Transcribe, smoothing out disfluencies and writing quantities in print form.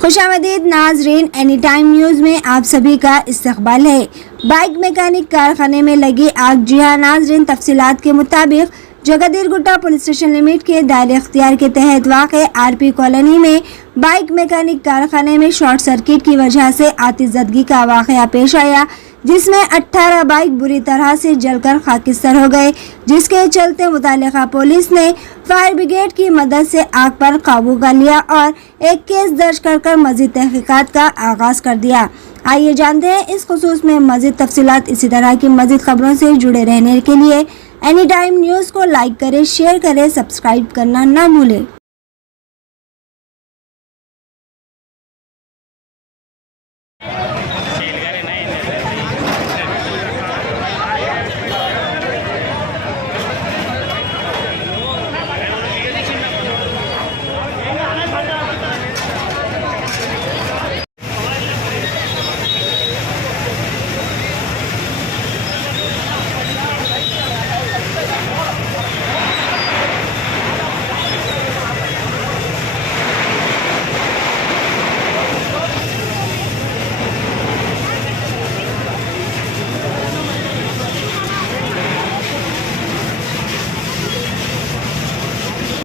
खुशामदीद नाजरीन, any time news में आप सभी का इस्तकबाल है। बाइक मैकेनिक कारखाने में लगी आग। जी हाँ नाजरीन, तफसीलात के मुताबिक जगदीर गुट्टा पुलिस स्टेशन लिमिट के दायरे इख्तियार के तहत वाक़े आरपी कॉलोनी में बाइक मैकेनिक कारखाने में शॉर्ट सर्किट की वजह से आतिशज़दगी का वाक़या पेश आया, जिसमें 18 बाइक बुरी तरह से जलकर खाकिस्तर हो गए, जिसके चलते मुतालिका पुलिस ने फायर ब्रिगेड की मदद से आग पर काबू कर लिया और एक केस दर्ज कर मज़ीद तहकीकात का आगाज़ कर दिया। आइए जानते हैं इस खुसूस में मज़ीद तफसीलात। इसी तरह की मज़ीद खबरों से जुड़े रहने के लिए एनी टाइम न्यूज़ को लाइक करें, शेयर करें, सब्सक्राइब करना ना भूलें।